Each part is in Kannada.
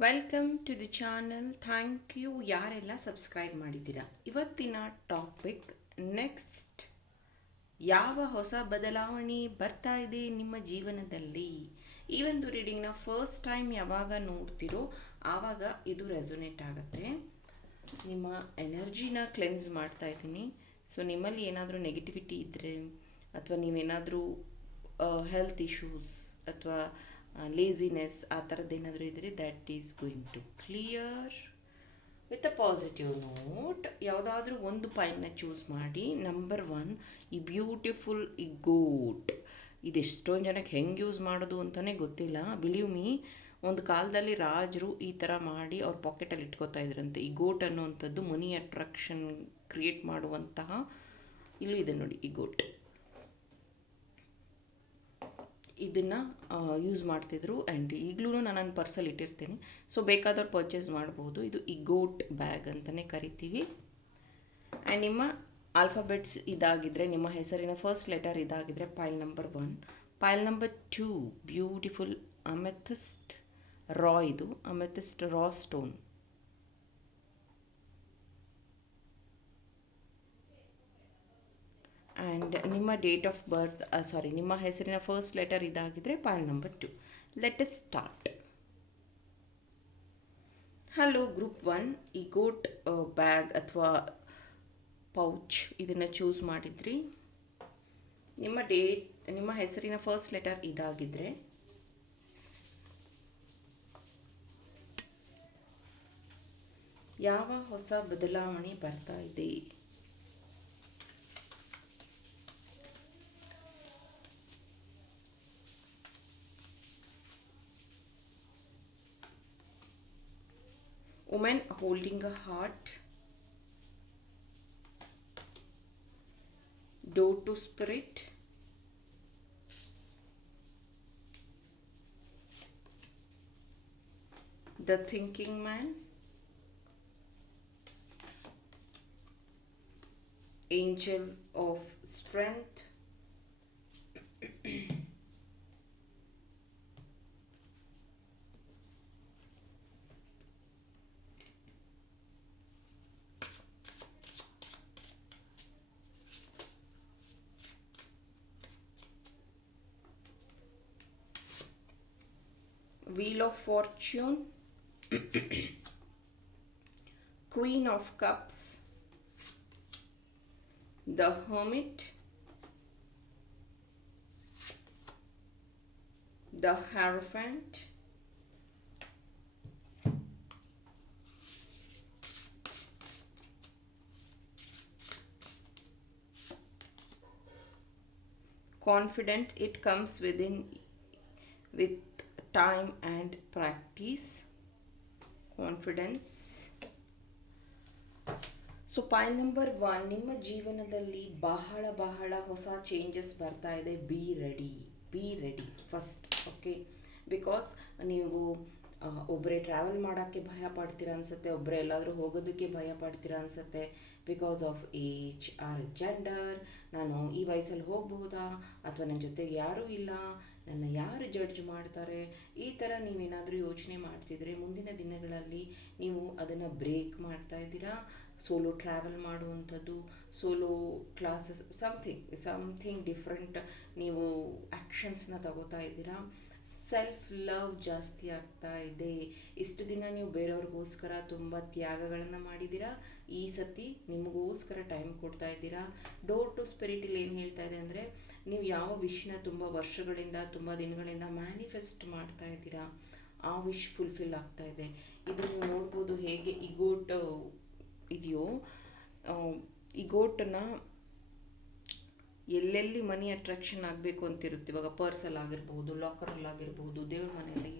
Welcome to the channel. Thank you ಯಾರೆಲ್ಲ ಸಬ್ಸ್ಕ್ರೈಬ್ ಮಾಡಿದ್ದೀರಾ. ಇವತ್ತಿನ ಟಾಪಿಕ್ ನೆಕ್ಸ್ಟ್ ಯಾವ ಹೊಸ ಬದಲಾವಣೆ ಬರ್ತಾ ಇದೆ ನಿಮ್ಮ ಜೀವನದಲ್ಲಿ. ಈ ಒಂದು ರೀಡಿಂಗ್ನ ಫಸ್ಟ್ ಟೈಮ್ ಯಾವಾಗ ನೋಡ್ತಿರೋ ಆವಾಗ ಇದು ರೆಸೊನೇಟ್ ಆಗುತ್ತೆ. ನಿಮ್ಮ ಎನರ್ಜಿನ ಕ್ಲೆನ್ಸ್ ಮಾಡ್ತಾ ಇದ್ದೀನಿ. ಸೊ ನಿಮ್ಮಲ್ಲಿ ಏನಾದರೂ ನೆಗೆಟಿವಿಟಿ ಇದ್ದರೆ ಅಥವಾ ನೀವೇನಾದರೂ ಹೆಲ್ತ್ ಇಶ್ಯೂಸ್ ಅಥವಾ ಲೇಸಿನೆಸ್ ಆ ಥರದ್ದು ಏನಾದರೂ ಇದ್ದರೆ that is going to clear with a positive note. ಯಾವುದಾದ್ರೂ ಒಂದು ಪಾಯಿಂಟ್ನ ಚೂಸ್ ಮಾಡಿ. ನಂಬರ್ 1, ಈ ಬ್ಯೂಟಿಫುಲ್ ಈ ಗೋಟ್. ಇದೆಷ್ಟೊಂದು ಜನಕ್ಕೆ ಹೆಂಗೆ ಯೂಸ್ ಮಾಡೋದು ಅಂತಲೇ ಗೊತ್ತಿಲ್ಲ. ಬಿಲೀವ್ ಮೀ, ಒಂದು ಕಾಲದಲ್ಲಿ ರಾಜರು ಈ ಥರ ಮಾಡಿ ಅವ್ರ ಪಾಕೆಟಲ್ಲಿ ಇಟ್ಕೋತಾ ಇದ್ರಂತೆ. ಈ ಗೋಟ್ ಅನ್ನೋವಂಥದ್ದು ಮನಿ ಅಟ್ರಾಕ್ಷನ್ ಕ್ರಿಯೇಟ್ ಮಾಡುವಂತಹ, ಇಲ್ಲೂ ಇದೆ ನೋಡಿ ಈ ಗೋಟ್. ಇದನ್ನು ಯೂಸ್ ಮಾಡ್ತಿದ್ರು ಆ್ಯಂಡ್ ಈಗಲೂ ನಾನು ನನ್ನ ಪರ್ಸಲ್ಲಿ ಇಟ್ಟಿರ್ತೀನಿ. ಸೊ ಬೇಕಾದವ್ರು ಪರ್ಚೇಸ್ ಮಾಡ್ಬೋದು. ಇದು ಈ ಗೋಟ್ ಬ್ಯಾಗ್ ಅಂತಲೇ ಕರಿತೀವಿ. ಆ್ಯಂಡ್ ನಿಮ್ಮ ಆಲ್ಫಾಬೆಟ್ಸ್ ಇದಾಗಿದ್ದರೆ, ನಿಮ್ಮ ಹೆಸರಿನ ಫಸ್ಟ್ ಲೆಟರ್ ಇದಾಗಿದ್ದರೆ pile number 1. Pile number 2 beautiful amethyst raw. ಇದು ಅಮೆಥಿಸ್ಟ್ ರಾ ಸ್ಟೋನ್. ಆ್ಯಂಡ್ ನಿಮ್ಮ ಡೇಟ್ ಆಫ್ ಬರ್ತ್ ನಿಮ್ಮ ಹೆಸರಿನ ಫಸ್ಟ್ ಲೆಟರ್ ಇದಾಗಿದ್ದರೆ pile number 2. Let us start. Hello group 1, ಈ ಗೋಟ್ ಬ್ಯಾಗ್ ಅಥವಾ ಪೌಚ್ ಇದನ್ನು ಚೂಸ್ ಮಾಡಿದ್ರಿ. ನಿಮ್ಮ ಹೆಸರಿನ ಫಸ್ಟ್ ಲೆಟರ್ ಇದಾಗಿದ್ದರೆ ಯಾವ ಹೊಸ ಬದಲಾವಣೆ ಬರ್ತಾ ಇದೆ. Woman holding a heart. Door to spirit. The thinking man. Angel of strength. Wheel of Fortune. Queen of Cups. The Hermit. The Hierophant. Confident, it comes with time and practice. Confidence. So point number 1, ನಿಮ್ಮ ಜೀವನದಲ್ಲಿ ಬಹಳ ಹೊಸ ಚೇಂಜಸ್ ಬರ್ತಾ ಇದೆ. Be ready first. Okay, because ನೀವು ಒಬ್ಬರೇ ಟ್ರಾವೆಲ್ ಮಾಡೋಕ್ಕೆ ಭಯ ಪಡ್ತೀರಾ ಅನಿಸುತ್ತೆ, ಒಬ್ಬರೇ ಎಲ್ಲಾದರೂ ಹೋಗೋದಕ್ಕೆ ಭಯ ಪಡ್ತೀರಾ ಅನಿಸುತ್ತೆ. Because of age or gender. ನಾನು ಈ ವಯಸ್ಸಲ್ಲಿ ಹೋಗಬಹುದಾ, ಅಥವಾ ನನ್ನ ಜೊತೆಗೆ ಯಾರೂ ಇಲ್ಲ, ನನ್ನ ಯಾರು ಜಡ್ಜ್ ಮಾಡ್ತಾರೆ, ಈ ಥರ ನೀವೇನಾದರೂ ಯೋಚನೆ ಮಾಡ್ತಿದ್ರೆ ಮುಂದಿನ ದಿನಗಳಲ್ಲಿ ನೀವು ಅದನ್ನು ಬ್ರೇಕ್ ಮಾಡ್ತಾ ಇದ್ದೀರಾ. ಸೋಲೋ ಟ್ರಾವೆಲ್ ಮಾಡುವಂಥದ್ದು, ಸೋಲೋ ಕ್ಲಾಸಸ್, ಸಮಥಿಂಗ್ ಡಿಫ್ರೆಂಟ್ ನೀವು ಆ್ಯಕ್ಷನ್ಸ್ನ ತಗೋತಾ ಇದ್ದೀರಾ. ಸೆಲ್ಫ್ ಲವ್ ಜಾಸ್ತಿ ಆಗ್ತಾ ಇದೆ. ಇಷ್ಟು ದಿನ ನೀವು ಬೇರೆಯವ್ರಿಗೋಸ್ಕರ ತುಂಬ ತ್ಯಾಗಗಳನ್ನು ಮಾಡಿದ್ದೀರಾ. ಈ ಸತಿ ನಿಮಗೋಸ್ಕರ ಟೈಮ್ ಕೊಡ್ತಾ ಇದ್ದೀರಾ. ಡೋರ್ ಟು ಸ್ಪಿರಿಟ್ ಇಲ್ಲಿ ಏನು ಹೇಳ್ತಾ ಇದೆ ಅಂದರೆ, ನೀವು ಯಾವ ವಿಶ್ನ ತುಂಬ ವರ್ಷಗಳಿಂದ ತುಂಬ ದಿನಗಳಿಂದ ಮ್ಯಾನಿಫೆಸ್ಟ್ ಮಾಡ್ತಾ ಇದ್ದೀರಾ, ಆ ವಿಶ್ ಫುಲ್ಫಿಲ್ ಆಗ್ತಾ ಇದೆ. ಇದು ನೀವು ನೋಡ್ಬೋದು ಹೇಗೆ ಈ ಗೋಟ್ ಇದೆಯೋ. ಈ ಗೋಟನ್ನು ಎಲ್ಲೆಲ್ಲಿ ಮನಿ ಅಟ್ರಾಕ್ಷನ್ ಆಗಬೇಕು ಅಂತಿರುತ್ತೆ, ಇವಾಗ ಪರ್ಸಲ್ಲಾಗಿರ್ಬೋದು, ಲಾಕರಲ್ಲಾಗಿರ್ಬೋದು, ದೇವ್ರ ಮನೆಯಲ್ಲಿ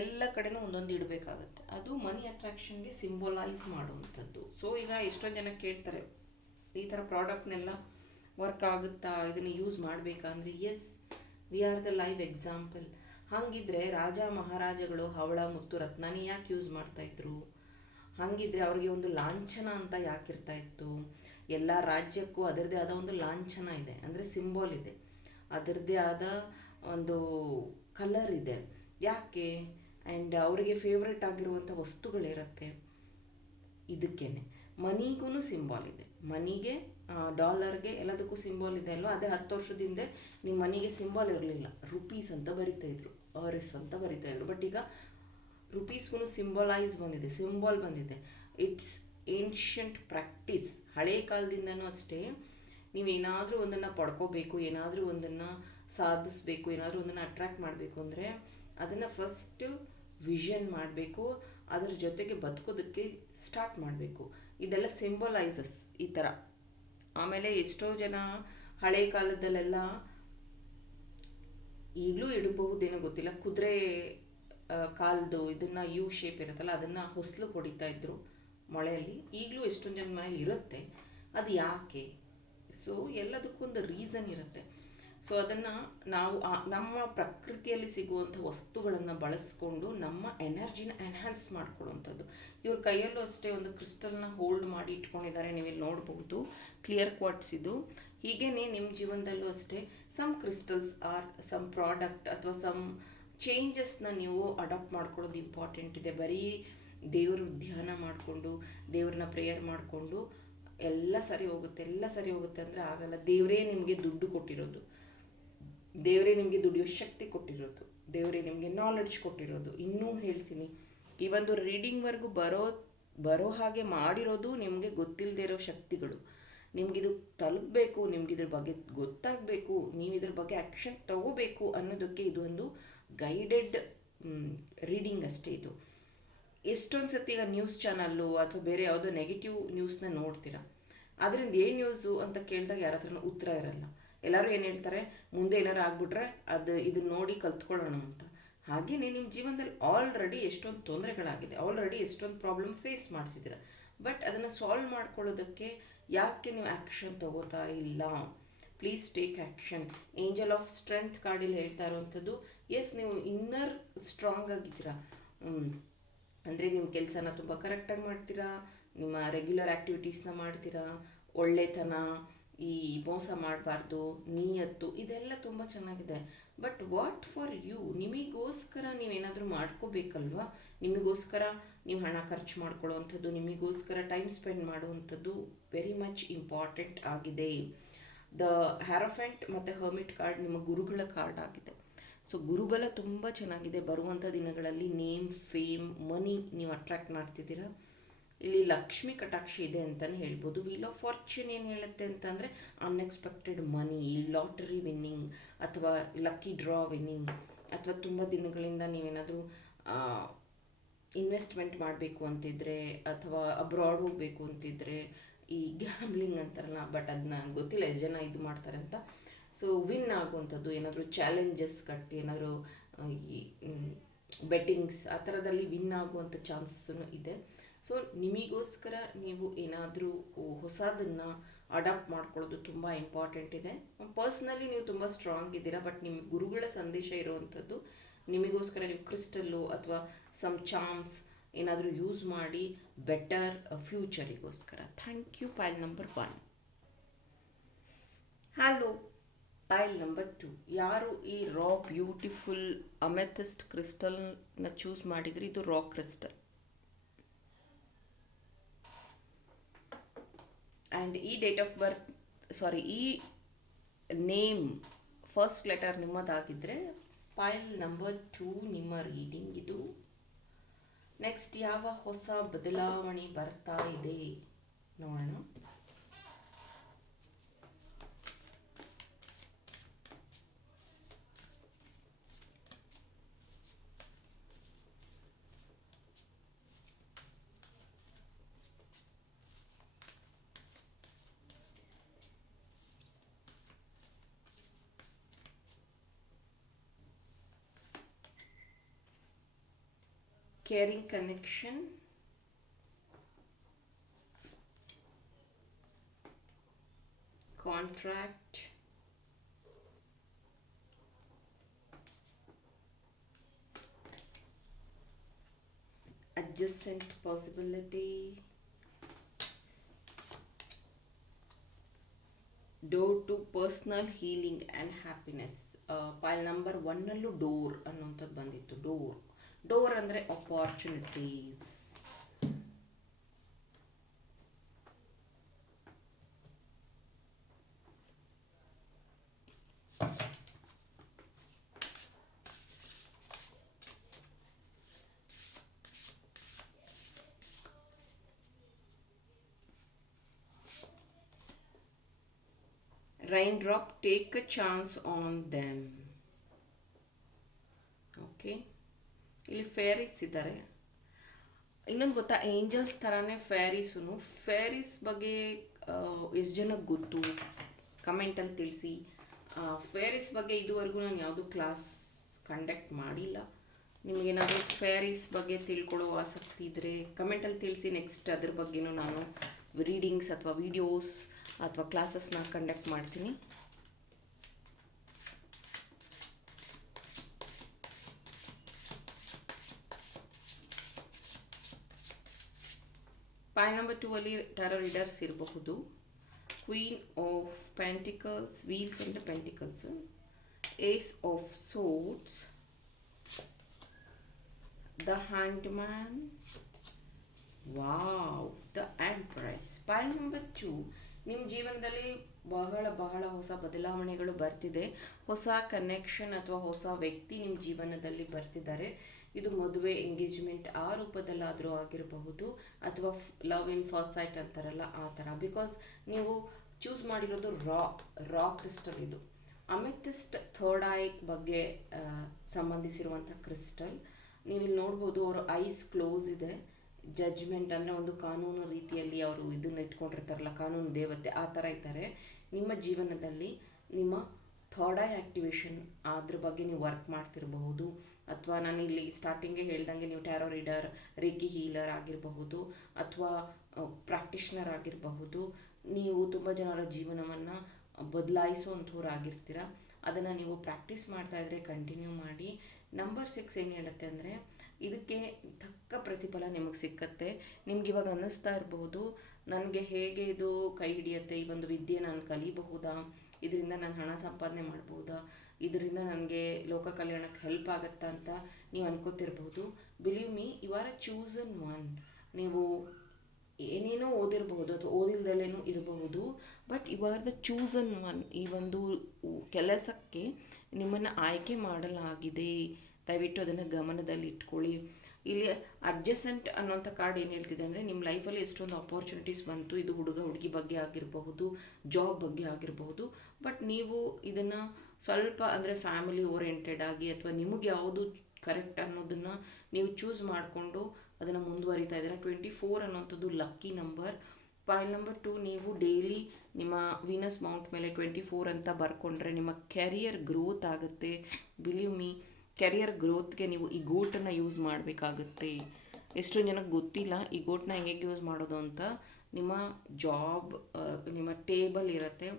ಎಲ್ಲ ಕಡೆನೂ ಒಂದೊಂದು ಇಡಬೇಕಾಗತ್ತೆ. ಅದು ಮನಿ ಅಟ್ರಾಕ್ಷನ್ಗೆ ಸಿಂಬಲೈಸ್ ಮಾಡುವಂಥದ್ದು. ಸೊ ಈಗ ಎಷ್ಟೊಂದು ಜನ ಕೇಳ್ತಾರೆ, ಈ ಥರ ಪ್ರಾಡಕ್ಟ್ನೆಲ್ಲ ವರ್ಕ್ ಆಗುತ್ತಾ, ಇದನ್ನು ಯೂಸ್ ಮಾಡಬೇಕಾ ಅಂದರೆ, yes, we are the live example. ಹಾಗಿದ್ರೆ ರಾಜ ಮಹಾರಾಜಗಳು ಹವಳ ಮುತ್ತು ರತ್ನನೇ ಯಾಕೆ ಯೂಸ್ ಮಾಡ್ತಾಯಿದ್ರು? ಹಾಗಿದ್ರೆ ಅವರಿಗೆ ಒಂದು ಲಾಂಛನ ಅಂತ ಯಾಕಿರ್ತಾ ಇತ್ತು? ಎಲ್ಲ ರಾಜ್ಯಕ್ಕೂ ಅದರದ್ದೇ ಆದ ಒಂದು ಲಾಂಛನ ಇದೆ, ಅಂದರೆ ಸಿಂಬಲ್ ಇದೆ, ಅದರದ್ದೇ ಆದ ಒಂದು ಕಲರ್ ಇದೆ. ಯಾಕೆ? ಆ್ಯಂಡ್ ಅವರಿಗೆ ಫೇವ್ರೆಟ್ ಆಗಿರುವಂಥ ವಸ್ತುಗಳಿರುತ್ತೆ. ಇದಕ್ಕೇನೆ ಮನಿಗೂ ಸಿಂಬಾಲ್ ಇದೆ. ಮನಿಗೆ, ಡಾಲರ್ಗೆ, ಎಲ್ಲದಕ್ಕೂ ಸಿಂಬಾಲ್ ಇದೆ ಅಲ್ವಾ. ಅದೇ 10 ವರ್ಷದ ಹಿಂದೆ ನಿಮ್ಮ ಮನಿಗೆ ಸಿಂಬಾಲ್ ಇರಲಿಲ್ಲ, ರುಪೀಸ್ ಅಂತ ಬರಿತಾಯಿದ್ರು, RS ಅಂತ ಬರಿತಾಯಿದ್ರು. ಬಟ್ ಈಗ ರುಪೀಸ್ಗೂ ಸಿಂಬಾಲ್ ಬಂದಿದೆ. It's ancient practice. ಹಳೇ ಕಾಲದಿಂದನೂ ಅಷ್ಟೇ, ನೀವೇನಾದರೂ ಒಂದನ್ನು ಪಡ್ಕೋಬೇಕು, ಏನಾದರೂ ಒಂದನ್ನು ಸಾಧಿಸಬೇಕು, ಏನಾದರೂ ಒಂದನ್ನು ಅಟ್ರ್ಯಾಕ್ಟ್ ಮಾಡಬೇಕು ಅಂದರೆ ಅದನ್ನು ಫಸ್ಟು ವಿಷನ್ ಮಾಡಬೇಕು, ಅದರ ಜೊತೆಗೆ ಬದುಕೋದಕ್ಕೆ ಸ್ಟಾರ್ಟ್ ಮಾಡಬೇಕು. ಇದೆಲ್ಲ ಸಿಂಬಲೈಸಸ್ ಈ ಥರ. ಆಮೇಲೆ ಎಷ್ಟೋ ಜನ ಹಳೆ ಕಾಲದಲ್ಲೆಲ್ಲ, ಈಗಲೂ ಇಡಬಹುದೇನೋ ಗೊತ್ತಿಲ್ಲ, ಕುದುರೆ ಕಾಲ್ದು ಇದನ್ನು ಯು ಶೇಪ್ ಇರುತ್ತಲ್ಲ, ಅದನ್ನು ಹೊಸಲು ಹೊಡಿತಾ ಇದ್ರು ಮಳೆಯಲ್ಲಿ. ಈಗಲೂ ಎಷ್ಟೊಂದು ಜನ ಮನೇಲಿ ಇರುತ್ತೆ. ಅದು ಯಾಕೆ? ಸೊ ಎಲ್ಲದಕ್ಕೊಂದು ರೀಸನ್ ಇರುತ್ತೆ. ಸೊ ಅದನ್ನು ನಾವು ನಮ್ಮ ಪ್ರಕೃತಿಯಲ್ಲಿ ಸಿಗುವಂಥ ವಸ್ತುಗಳನ್ನು ಬಳಸ್ಕೊಂಡು ನಮ್ಮ ಎನರ್ಜಿನ ಎನ್ಹ್ಯಾನ್ಸ್ ಮಾಡ್ಕೊಳ್ಳುವಂಥದ್ದು. ಇವ್ರ ಕೈಯಲ್ಲೂ ಅಷ್ಟೇ ಒಂದು ಕ್ರಿಸ್ಟಲ್ನ ಹೋಲ್ಡ್ ಮಾಡಿ ಇಟ್ಕೊಂಡಿದ್ದಾರೆ, ನೀವಿಲ್ಲಿ ನೋಡಬಹುದು. ಕ್ಲಿಯರ್ ಕ್ವಾರ್ಟ್ಸ್ ಇದು. ಹೀಗೇ ನಿಮ್ಮ ಜೀವನದಲ್ಲೂ ಅಷ್ಟೇ some crystals or some product ಅಥವಾ ಸಮ್ ಚೇಂಜಸ್ನ ನೀವು ಅಡಾಪ್ಟ್ ಮಾಡ್ಕೊಳ್ಳೋದು ಇಂಪಾರ್ಟೆಂಟ್ ಇದೆ. ಬರೀ ದೇವ್ರ ಧ್ಯಾನ ಮಾಡಿಕೊಂಡು, ದೇವ್ರನ್ನ ಪ್ರೇಯರ್ ಮಾಡಿಕೊಂಡು ಎಲ್ಲ ಸರಿ ಹೋಗುತ್ತೆ ಅಂದರೆ ಆಗಲ್ಲ. ದೇವರೇ ನಿಮಗೆ ದುಡ್ಡು ಕೊಟ್ಟಿರೋದು, ದೇವರೇ ನಿಮಗೆ ದುಡಿಯೋ ಶಕ್ತಿ ಕೊಟ್ಟಿರೋದು, ದೇವರೇ ನಿಮಗೆ ನಾಲೆಡ್ಜ್ ಕೊಟ್ಟಿರೋದು. ಇನ್ನೂ ಹೇಳ್ತೀನಿ, ಈ ಒಂದು ರೀಡಿಂಗ್ವರೆಗೂ ಬರೋ ಹಾಗೆ ಮಾಡಿರೋದು ನಿಮಗೆ ಗೊತ್ತಿಲ್ಲದೆ ಇರೋ ಶಕ್ತಿಗಳು. ನಿಮಗಿದು ತಲುಪಬೇಕು, ನಿಮಗಿದ್ರ ಬಗ್ಗೆ ಗೊತ್ತಾಗಬೇಕು, ನೀವು ಇದ್ರ ಬಗ್ಗೆ ಆ್ಯಕ್ಷನ್ ತಗೋಬೇಕು ಅನ್ನೋದಕ್ಕೆ ಇದು ಒಂದು ಗೈಡೆಡ್ ರೀಡಿಂಗ್ ಅಷ್ಟೇ. ಇದು ಎಷ್ಟೊಂದು ಸತಿ ಈಗ ನ್ಯೂಸ್ ಚಾನಲ್ಲು ಅಥವಾ ಬೇರೆ ಯಾವುದೋ ನೆಗೆಟಿವ್ ನ್ಯೂಸ್ನ ನೋಡ್ತೀರಾ, ಅದರಿಂದ ಏನು ನ್ಯೂಸು ಅಂತ ಕೇಳಿದಾಗ ಯಾರ ಹತ್ರನೂ ಉತ್ತರ ಇರಲ್ಲ. ಎಲ್ಲರೂ ಏನು ಹೇಳ್ತಾರೆ, ಮುಂದೆ ಏನಾರು ಆಗ್ಬಿಟ್ರೆ ಇದನ್ನು ನೋಡಿ ಕಲ್ತ್ಕೊಳ್ಳೋಣ ಅಂತ. ಹಾಗೆಯೇ ನಿಮ್ಮ ಜೀವನದಲ್ಲಿ ಆಲ್ರೆಡಿ ಎಷ್ಟೊಂದು ತೊಂದರೆಗಳಾಗಿದೆ, ಆಲ್ರೆಡಿ ಎಷ್ಟೊಂದು ಪ್ರಾಬ್ಲಮ್ ಫೇಸ್ ಮಾಡ್ತಿದ್ದೀರ. ಬಟ್ ಅದನ್ನು ಸಾಲ್ವ್ ಮಾಡ್ಕೊಳ್ಳೋದಕ್ಕೆ ಯಾಕೆ ನೀವು ಆ್ಯಕ್ಷನ್ ತಗೋತಾ ಇಲ್ಲ? Please take action. Angel of strength ಕಾರ್ಡಲ್ಲಿ ಹೇಳ್ತಾ ಇರುವಂಥದ್ದು, ಎಸ್ ನೀವು ಇನ್ನರ್ ಸ್ಟ್ರಾಂಗ್ ಆಗಿದ್ದೀರಾ. ಅಂದರೆ ನಿಮ್ಮ ಕೆಲಸನ ತುಂಬ ಕರೆಕ್ಟಾಗಿ ಮಾಡ್ತೀರಾ, ನಿಮ್ಮ ರೆಗ್ಯುಲರ್ ಆ್ಯಕ್ಟಿವಿಟೀಸ್ನ ಮಾಡ್ತೀರಾ, ಒಳ್ಳೆತನ, ಈ ಮೋಸ ಮಾಡಬಾರ್ದು, ನಿಯತ್ತು, ಇದೆಲ್ಲ ತುಂಬ ಚೆನ್ನಾಗಿದೆ. But what for you? ನಿಮಗೋಸ್ಕರ ನೀವೇನಾದರೂ ಮಾಡ್ಕೋಬೇಕಲ್ವಾ? ನಿಮಗೋಸ್ಕರ ನೀವು ಹಣ ಖರ್ಚು ಮಾಡ್ಕೊಳ್ಳೋವಂಥದ್ದು, ನಿಮಗೋಸ್ಕರ ಟೈಮ್ ಸ್ಪೆಂಡ್ ಮಾಡುವಂಥದ್ದು ವೆರಿ ಮಚ್ ಇಂಪಾರ್ಟೆಂಟ್ ಆಗಿದೆ. ದ ಹ್ಯಾರಫೆಂಟ್ ಮತ್ತು ಹರ್ಮಿಟ್ ಕಾರ್ಡ್ ನಿಮ್ಮ ಗುರುಗಳ ಕಾರ್ಡ್ ಆಗಿದೆ. ಸೊ ಗುರುಬಲ ತುಂಬ ಚೆನ್ನಾಗಿದೆ. ಬರುವಂಥ ದಿನಗಳಲ್ಲಿ ನೇಮ್, ಫೇಮ್, ಮನಿ ನೀವು ಅಟ್ರ್ಯಾಕ್ಟ್ ಮಾಡ್ತಿದ್ದೀರಾ. ಇಲ್ಲಿ ಲಕ್ಷ್ಮಿ ಕಟಾಕ್ಷ ಇದೆ ಅಂತಲೇ ಹೇಳ್ಬೋದು. ವೀಲ್ ಆಫ್ ಫಾರ್ಚೂನ್ ಏನು ಹೇಳುತ್ತೆ ಅಂತಂದರೆ ಅನ್ಎಕ್ಸ್ಪೆಕ್ಟೆಡ್ ಮನಿ, ಲಾಟರಿ ವಿನ್ನಿಂಗ್ ಅಥವಾ ಲಕ್ಕಿ ಡ್ರಾ ವಿನ್ನಿಂಗ್, ಅಥವಾ ತುಂಬ ದಿನಗಳಿಂದ ನೀವೇನಾದರೂ ಇನ್ವೆಸ್ಟ್ಮೆಂಟ್ ಮಾಡಬೇಕು ಅಂತಿದ್ರೆ ಅಥವಾ ಅಬ್ರಾಡ್ ಹೋಗಬೇಕು ಅಂತಿದ್ರೆ, ಈ ಗ್ಯಾಮ್ಲಿಂಗ್ ಅಂತಾರಲ್ಲ, ಬಟ್ ಅದನ್ನ ಗೊತ್ತಿಲ್ಲ ಎಷ್ಟು ಜನ ಇದು ಮಾಡ್ತಾರೆ ಅಂತ. ಸೊ ವಿನ್ ಆಗುವಂಥದ್ದು, ಏನಾದರೂ ಚಾಲೆಂಜಸ್ ಕಟ್ಟಿ ಏನಾದರೂ ಈ ಬೆಟ್ಟಿಂಗ್ಸ್ ಆ ಥರದಲ್ಲಿ ವಿನ್ ಆಗುವಂಥ ಚಾನ್ಸಸ್ಸೂ ಇದೆ. ಸೊ ನಿಮಗೋಸ್ಕರ ನೀವು ಏನಾದರೂ ಹೊಸದನ್ನು ಅಡಾಪ್ಟ್ ಮಾಡ್ಕೊಳ್ಳೋದು ತುಂಬ ಇಂಪಾರ್ಟೆಂಟ್ ಇದೆ. ಪರ್ಸ್ನಲಿ ನೀವು ತುಂಬ ಸ್ಟ್ರಾಂಗ್ ಇದ್ದೀರಾ, ಬಟ್ ನಿಮ್ಮ ಗುರುಗಳ ಸಂದೇಶ ಇರುವಂಥದ್ದು ನಿಮಗೋಸ್ಕರ ನೀವು ಕ್ರಿಸ್ಟಲ್ಲು ಅಥವಾ ಸಮ್ ಚಾಮ್ಸ್ ಏನಾದರೂ ಯೂಸ್ ಮಾಡಿ ಬೆಟರ್ ಫ್ಯೂಚರಿಗೋಸ್ಕರ. Thank you. Pile number 1. Hello, pile number 2. ಯಾರು ಈ ರಾ ಬ್ಯೂಟಿಫುಲ್ ಅಮೆಥಿಸ್ಟ್ ಕ್ರಿಸ್ಟಲ್ನ ಚೂಸ್ ಮಾಡಿದ್ರಿ? ಇದು ರಾ ಕ್ರಿಸ್ಟಲ್. ಆ್ಯಂಡ್ ಈ ಡೇಟ್ ಆಫ್ ಬರ್ತ್, ಈ ನೇಮ್ ಫಸ್ಟ್ ಲೆಟರ್ ನಿಮ್ಮದಾಗಿದ್ದರೆ ಪೈಲ್ ನಂಬರ್ 2 ನಿಮ್ಮ ರೀಡಿಂಗ್ ಇದು. ನೆಕ್ಸ್ಟ್ ಯಾವ ಹೊಸ ಬದಲಾವಣೆ ಬರ್ತಾ ಇದೆ ನೋಡೋಣ. Caring connection, contract, adjacent possibility, door to personal healing and happiness. ಪೈಲ್ number 1 door ಅನ್ನುವಂಥದ್ದು ಬಂದಿತ್ತು. ಡೋರ್ ಡೋರ್ ಅಂದರೆ opportunities. Raindrop, take a chance on them. Okay, ಇಲ್ಲಿ ಫೇರೀಸ್ ಇದ್ದಾರೆ. ಇನ್ನೊಂದು ಗೊತ್ತಾ, ಏಂಜಲ್ಸ್ ಥರನೇ ಫೇರೀಸು. ಫೇರೀಸ್ ಬಗ್ಗೆ ಎಷ್ಟು ಜನಕ್ಕೆ ಗೊತ್ತು ಕಮೆಂಟಲ್ಲಿ ತಿಳಿಸಿ. ಫೇರೀಸ್ ಬಗ್ಗೆ ಇದುವರೆಗೂ ನಾನು ಯಾವುದೂ ಕ್ಲಾಸ್ ಕಂಡಕ್ಟ್ ಮಾಡಿಲ್ಲ. ನಿಮಗೇನಾದರೂ ಫೇರೀಸ್ ಬಗ್ಗೆ ತಿಳ್ಕೊಳ್ಳೋ ಆಸಕ್ತಿ ಇದ್ದರೆ ಕಮೆಂಟಲ್ಲಿ ತಿಳಿಸಿ. ನೆಕ್ಸ್ಟ್ ಅದ್ರ ಬಗ್ಗೆನೂ ನಾನು ರೀಡಿಂಗ್ಸ್ ಅಥವಾ ವೀಡಿಯೋಸ್ ಅಥವಾ ಕ್ಲಾಸಸ್ನ ಕಂಡಕ್ಟ್ ಮಾಡ್ತೀನಿ. ಪೈಲ್ ನಂಬರ್ 2 ಅಲ್ಲಿ ಟ್ಯಾರೋ ರೀಡರ್ಸ್ ಇರಬಹುದು. Queen of pentacles, wheels and pentacles, ace of swords, the hanged man, wow, the empress. Pile number 2, ನಿಮ್ಮ ಜೀವನದಲ್ಲಿ ಬಹಳ ಬಹಳ ಹೊಸ ಬದಲಾವಣೆಗಳು ಬರ್ತಿದೆ. ಹೊಸ ಕನೆಕ್ಷನ್ ಅಥವಾ ಹೊಸ ವ್ಯಕ್ತಿ ನಿಮ್ಮ ಜೀವನದಲ್ಲಿ ಬರ್ತಿದ್ದಾರೆ. ಇದು ಮದುವೆ, ಎಂಗೇಜ್ಮೆಂಟ್ ಆ ರೂಪದಲ್ಲಾದರೂ ಆಗಿರಬಹುದು, ಅಥವಾ ಲವ್ ಇನ್ ಫಸ್ಟ್ ಸೈಟ್ ಅಂತಾರಲ್ಲ ಆ ಥರ. ಬಿಕಾಸ್ ನೀವು ಚೂಸ್ ಮಾಡಿರೋದು ರಾ ಕ್ರಿಸ್ಟಲ್. ಇದು ಅಮೆಥಿಸ್ಟ್ ಥರ್ಡ್ ಐ ಬಗ್ಗೆ ಸಂಬಂಧಿಸಿರುವಂಥ ಕ್ರಿಸ್ಟಲ್. ನೀವಿಲ್ಲಿ ನೋಡ್ಬೋದು, ಅವ್ರ ಐಸ್ ಕ್ಲೋಸ್ ಇದೆ. ಜಡ್ಜ್ಮೆಂಟ್ ಅಂದರೆ ಒಂದು ಕಾನೂನು ರೀತಿಯಲ್ಲಿ ಅವರು ಇದನ್ನ ಇಟ್ಕೊಂಡಿರ್ತಾರಲ್ಲ, ಕಾನೂನು ದೇವತೆ ಆ ಥರ ಇದ್ದಾರೆ. ನಿಮ್ಮ ಜೀವನದಲ್ಲಿ ನಿಮ್ಮ ಥರ್ಡ್ ಐ ಆ್ಯಕ್ಟಿವೇಶನ್ ಅದ್ರ ಬಗ್ಗೆ ನೀವು ವರ್ಕ್ ಮಾಡ್ತಿರಬಹುದು. ಅಥವಾ ನಾನು ಇಲ್ಲಿ ಸ್ಟಾರ್ಟಿಂಗೇ ಹೇಳ್ದಂಗೆ ನೀವು ಟ್ಯಾರೋ ರೀಡರ್, ರೇಕಿ ಹೀಲರ್ ಆಗಿರಬಹುದು, ಅಥವಾ ಪ್ರಾಕ್ಟಿಷನರ್ ಆಗಿರಬಹುದು. ನೀವು ತುಂಬ ಜನರ ಜೀವನವನ್ನು ಬದಲಾಯಿಸುವಂಥವ್ರು ಆಗಿರ್ತೀರ. ಅದನ್ನು ನೀವು ಪ್ರಾಕ್ಟೀಸ್ ಮಾಡ್ತಾಯಿದ್ರೆ ಕಂಟಿನ್ಯೂ ಮಾಡಿ. ನಂಬರ್ 6 ಏನು ಹೇಳುತ್ತೆ ಅಂದರೆ, ಇದಕ್ಕೆ ತಕ್ಕ ಪ್ರತಿಫಲ ನಿಮಗೆ ಸಿಕ್ಕತ್ತೆ. ನಿಮ್ಗೆ ಇವಾಗ ಅನ್ನಿಸ್ತಾ ಇರಬಹುದು, ನನಗೆ ಹೇಗೆ ಇದು ಕೈ ಹಿಡಿಯುತ್ತೆ, ಈ ಒಂದು ವಿದ್ಯೆ ನಾನು ಕಲಿಬಹುದಾ, ಇದರಿಂದ ನಾನು ಹಣ ಸಂಪಾದನೆ ಮಾಡ್ಬೋದಾ, ಇದರಿಂದ ನನಗೆ ಲೋಕ ಕಲ್ಯಾಣಕ್ಕೆ ಹೆಲ್ಪ್ ಆಗುತ್ತಾ ಅಂತ ನೀವು ಅನ್ಕೋತಿರ್ಬೋದು. Believe me, you are a chosen one. ನೀವು ಏನೇನೋ ಓದಿರಬಹುದು ಅಥವಾ ಓದಿಲ್ದಲೇನೂ ಇರಬಹುದು, but you are the chosen one. ಈ ಒಂದು ಕೆಲಸಕ್ಕೆ ನಿಮ್ಮನ್ನು ಆಯ್ಕೆ ಮಾಡಲಾಗಿದೆ. ದಯವಿಟ್ಟು ಅದನ್ನು ಗಮನದಲ್ಲಿ ಇಟ್ಕೊಳ್ಳಿ. ಇಲ್ಲಿ ಅಡ್ಜಸೆಂಟ್ ಅನ್ನೋಂಥ ಕಾರ್ಡ್ ಏನು ಹೇಳ್ತಿದೆ ಅಂದರೆ, ನಿಮ್ಮ ಲೈಫಲ್ಲಿ ಎಷ್ಟೊಂದು ಅಪಾರ್ಚುನಿಟೀಸ್ ಬಂತು. ಇದು ಹುಡುಗ ಹುಡುಗಿ ಬಗ್ಗೆ ಆಗಿರಬಹುದು, ಜಾಬ್ ಬಗ್ಗೆ ಆಗಿರಬಹುದು. ಬಟ್ ನೀವು ಇದನ್ನು ಸ್ವಲ್ಪ ಅಂದರೆ ಫ್ಯಾಮಿಲಿ ಓರಿಯೆಂಟೆಡ್ ಆಗಿ, ಅಥವಾ ನಿಮಗೆ ಯಾವುದು ಕರೆಕ್ಟ್ ಅನ್ನೋದನ್ನು ನೀವು ಚೂಸ್ ಮಾಡಿಕೊಂಡು ಅದನ್ನು ಮುಂದುವರಿತಾ ಇದ್ದೀರಾ. 24 ಅನ್ನೋಂಥದ್ದು ಲಕ್ಕಿ ನಂಬರ್. ಪೈಲ್ ನಂಬರ್ 2, ನೀವು ಡೈಲಿ ನಿಮ್ಮ ವೀನಸ್ ಮೌಂಟ್ ಮೇಲೆ 24 ಅಂತ ಬರ್ಕೊಂಡ್ರೆ ನಿಮ್ಮ ಕೆರಿಯರ್ ಗ್ರೋತ್ ಆಗುತ್ತೆ. ಬಿಲೀವ್ ಮೀ, ಕೆರಿಯರ್ ಗ್ರೋತ್ಗೆ ನೀವು ಈ ಗೋಟನ್ನು ಯೂಸ್ ಮಾಡಬೇಕಾಗುತ್ತೆ. ಎಷ್ಟೊಂದು ಜನಕ್ಕೆ ಗೊತ್ತಿಲ್ಲ ಈ ಗೋಟನ್ನ ಹೇಗೆ ಯೂಸ್ ಮಾಡೋದು ಅಂತ. ನಿಮ್ಮ ಜಾಬ್, ನಿಮ್ಮ ಟೇಬಲ್ ಇರುತ್ತೆ,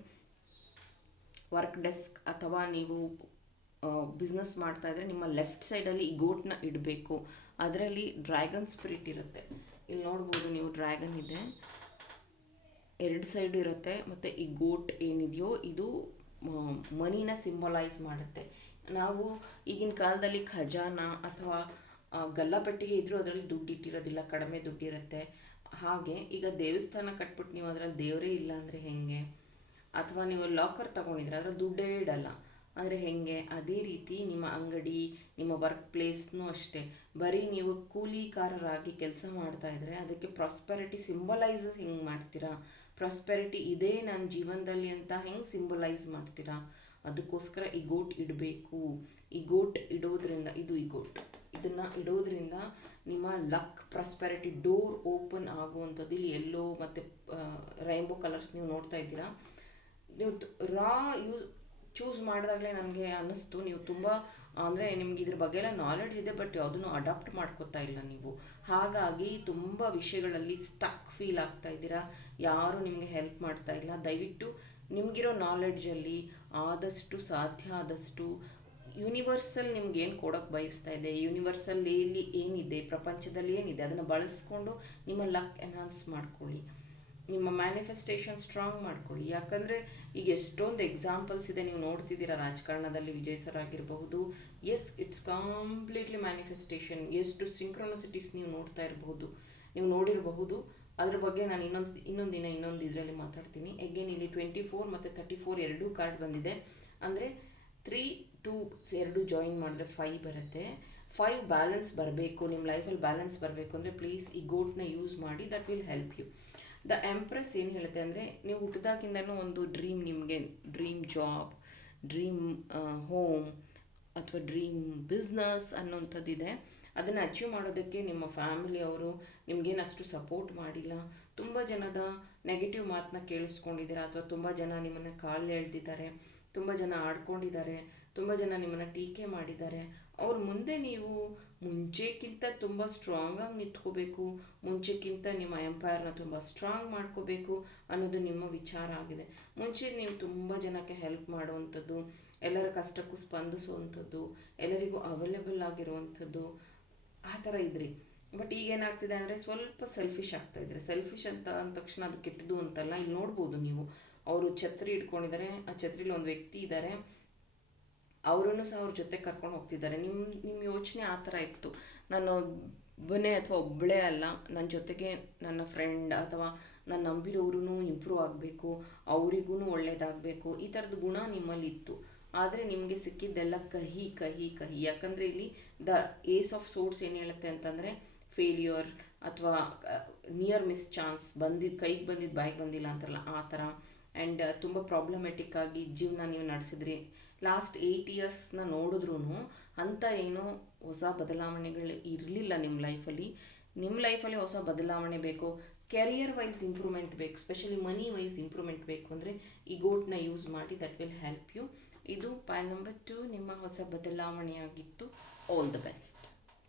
ವರ್ಕ್ ಡೆಸ್ಕ್, ಅಥವಾ ನೀವು ಬಿಸ್ನೆಸ್ ಮಾಡ್ತಾಯಿದ್ರೆ ನಿಮ್ಮ ಲೆಫ್ಟ್ ಸೈಡಲ್ಲಿ ಈ ಗೋಟನ್ನ ಇಡಬೇಕು. ಅದರಲ್ಲಿ ಡ್ರ್ಯಾಗನ್ ಸ್ಪಿರಿಟ್ ಇರುತ್ತೆ. ಇಲ್ಲಿ ನೋಡ್ಬೋದು ನೀವು, ಡ್ರ್ಯಾಗನ್ ಇದೆ, 2 ಸೈಡು ಇರುತ್ತೆ. ಮತ್ತು ಈ ಗೋಟ್ ಏನಿದೆಯೋ ಇದು ಮನಿನ ಸಿಂಬಲೈಸ್ ಮಾಡುತ್ತೆ. ನಾವು ಈಗಿನ ಕಾಲದಲ್ಲಿ ಖಜಾನ ಅಥವಾ ಗಲ್ಲಾಪೆಟ್ಟಿಗೆ ಇದ್ದರೂ ಅದರಲ್ಲಿ ದುಡ್ಡು ಇಟ್ಟಿರೋದಿಲ್ಲ, ಕಡಿಮೆ ದುಡ್ಡಿರುತ್ತೆ. ಹಾಗೆ ಈಗ ದೇವಸ್ಥಾನ ಕಟ್ಬಿಟ್ಟು ನೀವು ಅದರಲ್ಲಿ ದೇವರೇ ಇಲ್ಲ ಅಂದರೆ ಹೇಗೆ, ಅಥವಾ ನೀವು ಲಾಕರ್ ತೊಗೊಂಡಿದ್ರೆ ಅದರಲ್ಲಿ ದುಡ್ಡೇ ಇಡಲ್ಲ ಅಂದರೆ ಹೇಗೆ. ಅದೇ ರೀತಿ ನಿಮ್ಮ ಅಂಗಡಿ, ನಿಮ್ಮ ವರ್ಕ್ ಪ್ಲೇಸ್ನೂ ಅಷ್ಟೇ. ಬರೀ ನೀವು ಕೂಲಿಕಾರರಾಗಿ ಕೆಲಸ ಮಾಡ್ತಾಯಿದ್ರೆ ಅದಕ್ಕೆ ಪ್ರಾಸ್ಪೆರಿಟಿ ಸಿಂಬಲೈಸಸ್ ಹೆಂಗೆ ಮಾಡ್ತೀರಾ, ಪ್ರಾಸ್ಪೆರಿಟಿ ಇದೇ ನನ್ನ ಜೀವನದಲ್ಲಿ ಅಂತ ಹೆಂಗೆ ಸಿಂಬಲೈಸ್ ಮಾಡ್ತೀರಾ. ಅದಕ್ಕೋಸ್ಕರ ಈ ಗೋಟ್ ಇಡಬೇಕು. ಈ ಗೋಟ್ ಇಡೋದ್ರಿಂದ, ಇದು ಈ ಗೋಟ್, ಇದನ್ನು ಇಡೋದ್ರಿಂದ ನಿಮ್ಮ ಲಕ್, ಪ್ರಾಸ್ಪೆರಿಟಿ ಡೋರ್ ಓಪನ್ ಆಗುವಂಥದ್ದು. ಇಲ್ಲಿ ಎಲ್ಲೋ ಮತ್ತು ರೈನ್ಬೋ ಕಲರ್ಸ್ ನೀವು ನೋಡ್ತಾ ಇದ್ದೀರಾ. ನೀವು ರಾ ಚೂಸ್ ಮಾಡಿದಾಗಲೇ ನನಗೆ ಅನ್ನಿಸ್ತು, ನೀವು ತುಂಬ ಅಂದರೆ ನಿಮ್ಗೆ ಇದ್ರ ಬಗ್ಗೆ ಎಲ್ಲ ನಾಲೆಡ್ಜ್ ಇದೆ, ಬಟ್ ಯಾವುದನ್ನು ಅಡಾಪ್ಟ್ ಮಾಡ್ಕೋತಾ ಇಲ್ಲ ನೀವು. ಹಾಗಾಗಿ ತುಂಬ ವಿಷಯಗಳಲ್ಲಿ ಸ್ಟಕ್ ಫೀಲ್ ಆಗ್ತಾ ಇದ್ದೀರಾ. ಯಾರೂ ನಿಮಗೆ ಹೆಲ್ಪ್ ಮಾಡ್ತಾ ಇಲ್ಲ. ದಯವಿಟ್ಟು ನಿಮಗಿರೋ ನಾಲೆಡ್ಜಲ್ಲಿ ಆದಷ್ಟು ಸಾಧ್ಯ ಆದಷ್ಟು ಯೂನಿವರ್ಸಲ್ ನಿಮ್ಗೆ ಏನು ಕೊಡೋಕ್ಕೆ ಬಯಸ್ತಾ ಇದೆ, ಯೂನಿವರ್ಸಲ್ಲಿ ಏನಿದೆ, ಪ್ರಪಂಚದಲ್ಲಿ ಏನಿದೆ ಅದನ್ನು ಬಳಸ್ಕೊಂಡು ನಿಮ್ಮ ಲಕ್ ಎನ್ಹಾನ್ಸ್ ಮಾಡ್ಕೊಳ್ಳಿ, ನಿಮ್ಮ ಮ್ಯಾನಿಫೆಸ್ಟೇಷನ್ ಸ್ಟ್ರಾಂಗ್ ಮಾಡ್ಕೊಳ್ಳಿ. ಯಾಕಂದರೆ ಈಗ ಎಷ್ಟೊಂದು ಎಕ್ಸಾಂಪಲ್ಸ್ ಇದೆ, ನೀವು ನೋಡ್ತಿದ್ದೀರಾ. ರಾಜಕಾರಣದಲ್ಲಿ ವಿಜಯ್ ಸರ್ ಆಗಿರಬಹುದು, ಎಸ್, ಇಟ್ಸ್ ಕಂಪ್ಲೀಟ್ಲಿ ಮ್ಯಾನಿಫೆಸ್ಟೇಷನ್. ಎಷ್ಟು ಸಿಂಕ್ರೊನಿಸಿಟೀಸ್ ನೀವು ನೋಡಿರಬಹುದು. ಅದ್ರ ಬಗ್ಗೆ ನಾನು ಇನ್ನೊಂದು ಇದರಲ್ಲಿ ಮಾತಾಡ್ತೀನಿ. ಎಗೇನ್ ಇಲ್ಲಿ 24 ಮತ್ತು 34 ಎರಡೂ ಕಾರ್ಡ್ ಬಂದಿದೆ. ಅಂದರೆ 3, 2 ಎರಡು ಜಾಯಿನ್ ಮಾಡಿದ್ರೆ 5 ಬರುತ್ತೆ. 5 ಬ್ಯಾಲೆನ್ಸ್ ಬರಬೇಕು, ನಿಮ್ಮ ಲೈಫಲ್ಲಿ ಬ್ಯಾಲೆನ್ಸ್ ಬರಬೇಕು ಅಂದರೆ ಪ್ಲೀಸ್ ಈ ಗೋಟ್ನ ಯೂಸ್ ಮಾಡಿ. That will help you. The empress ಏನು ಹೇಳುತ್ತೆ ಅಂದರೆ, ನೀವು ಹುಟ್ಟಿದಾಗಿಂದನೂ ಒಂದು ಡ್ರೀಮ್, ನಿಮಗೆ ಡ್ರೀಮ್ ಜಾಬ್, ಡ್ರೀಮ್ ಹೋಮ್ ಅಥವಾ ಡ್ರೀಮ್ ಬಿಸ್ನೆಸ್ ಅನ್ನೋಂಥದ್ದಿದೆ. ಅದನ್ನು ಅಚೀವ್ ಮಾಡೋದಕ್ಕೆ ನಿಮ್ಮ ಫ್ಯಾಮಿಲಿಯವರು ನಿಮಗೇನು ಅಷ್ಟು ಸಪೋರ್ಟ್ ಮಾಡಿಲ್ಲ. ತುಂಬ ಜನದ ನೆಗೆಟಿವ್ ಮಾತನ್ನ ಕೇಳಿಸ್ಕೊಂಡಿದ್ದೀರಾ, ಅಥವಾ ತುಂಬ ಜನ ನಿಮ್ಮನ್ನು ಕಾಲು ಎಳೆದಿದ್ದಾರೆ, ತುಂಬ ಜನ ಆಡ್ಕೊಂಡಿದ್ದಾರೆ, ತುಂಬ ಜನ ನಿಮ್ಮನ್ನು ಟೀಕೆ ಮಾಡಿದ್ದಾರೆ. ಅವ್ರ ಮುಂದೆ ನೀವು ಮುಂಚೆಕ್ಕಿಂತ ತುಂಬ ಸ್ಟ್ರಾಂಗಾಗಿ ನಿಂತ್ಕೋಬೇಕು, ಮುಂಚೆಕ್ಕಿಂತ ನಿಮ್ಮ ಎಂಪೈರ್ನ ತುಂಬ ಸ್ಟ್ರಾಂಗ್ ಮಾಡ್ಕೋಬೇಕು ಅನ್ನೋದು ನಿಮ್ಮ ವಿಚಾರ ಆಗಿದೆ. ಮುಂಚೆ ನೀವು ತುಂಬ ಜನಕ್ಕೆ ಹೆಲ್ಪ್ ಮಾಡುವಂಥದ್ದು, ಎಲ್ಲರ ಕಷ್ಟಕ್ಕೂ ಸ್ಪಂದಿಸುವಂಥದ್ದು, ಎಲ್ಲರಿಗೂ ಅವೈಲೇಬಲ್ ಆಗಿರುವಂಥದ್ದು, ಆ ಥರ ಇದ್ರಿ. ಬಟ್ ಈಗೇನಾಗ್ತಿದೆ ಅಂದರೆ ಸ್ವಲ್ಪ ಸೆಲ್ಫಿಶ್ ಆಗ್ತಾಯಿದ್ರೆ. ಸೆಲ್ಫಿಶ್ ಅಂತ ಅಂದ ತಕ್ಷಣ ಅದು ಕೆಟ್ಟದು ಅಂತಲ್ಲ. ಇಲ್ಲಿ ನೋಡ್ಬೋದು ನೀವು, ಅವರು ಛತ್ರಿ ಇಟ್ಕೊಂಡಿದ್ದಾರೆ, ಆ ಛತ್ರಿಲಿ ಒಂದು ವ್ಯಕ್ತಿ ಇದ್ದಾರೆ, ಅವರನ್ನು ಸಹ ಅವ್ರ ಜೊತೆ ಕರ್ಕೊಂಡು ಹೋಗ್ತಿದ್ದಾರೆ. ನಿಮ್ಮ ಯೋಚನೆ ಆ ಥರ ಇತ್ತು, ನಾನು ಒಬ್ಬನೇ ಅಥವಾ ಒಬ್ಬಳೇ ಅಲ್ಲ, ನನ್ನ ಜೊತೆಗೆ ನನ್ನ ಫ್ರೆಂಡ್ ಅಥವಾ ನಾನು ನಂಬಿರೋರು ಇಂಪ್ರೂವ್ ಆಗಬೇಕು, ಅವರಿಗೂ ಒಳ್ಳೇದಾಗಬೇಕು, ಈ ಥರದ ಗುಣ ನಿಮ್ಮಲ್ಲಿ ಇತ್ತು. ಆದರೆ ನಿಮಗೆ ಸಿಕ್ಕಿದ್ದೆಲ್ಲ ಕಹಿ ಕಹಿ ಕಹಿ. ಯಾಕಂದರೆ ಇಲ್ಲಿ ದ ಏಸ್ ಆಫ್ ಸೋರ್ಸ್ ಏನು ಹೇಳುತ್ತೆ ಅಂತಂದರೆ, ಫೇಲ್ಯೂರ್ ಅಥವಾ ನಿಯರ್ ಮಿಸ್ ಚಾನ್ಸ್, ಕೈಗೆ ಬಂದಿದ್ದು ಬಾಯಿಗೆ ಬಂದಿಲ್ಲ ಅಂತಾರಲ್ಲ ಆ ಥರ. ಆ್ಯಂಡ್ ತುಂಬ ಪ್ರಾಬ್ಲಮೆಟಿಕ್ ಆಗಿ ಜೀವನ ನೀವು ನಡೆಸಿದ್ರಿ. ಲಾಸ್ಟ್ 8 ಇಯರ್ಸ್ನ ನೋಡಿದ್ರೂ ಅಂಥ ಏನೋ ಹೊಸ ಬದಲಾವಣೆಗಳು ಇರಲಿಲ್ಲ ನಿಮ್ಮ ಲೈಫಲ್ಲಿ. ನಿಮ್ಮ ಲೈಫಲ್ಲಿ ಹೊಸ ಬದಲಾವಣೆ ಬೇಕು, ಕೆರಿಯರ್ ವೈಸ್ ಇಂಪ್ರೂವ್ಮೆಂಟ್ ಬೇಕು, ಸ್ಪೆಷಲಿ ಮನಿ ವೈಸ್ ಇಂಪ್ರೂವ್ಮೆಂಟ್ ಬೇಕು ಅಂದರೆ ಈ ಗೋಟ್ನ ಯೂಸ್ ಮಾಡಿ. That will help you. ಇದು ಪಾಯಿಂಟ್ ನಂಬರ್ 2 ನಿಮ್ಮ ಹೊಸ ಬದಲಾವಣೆಯಾಗಿತ್ತು. All the best.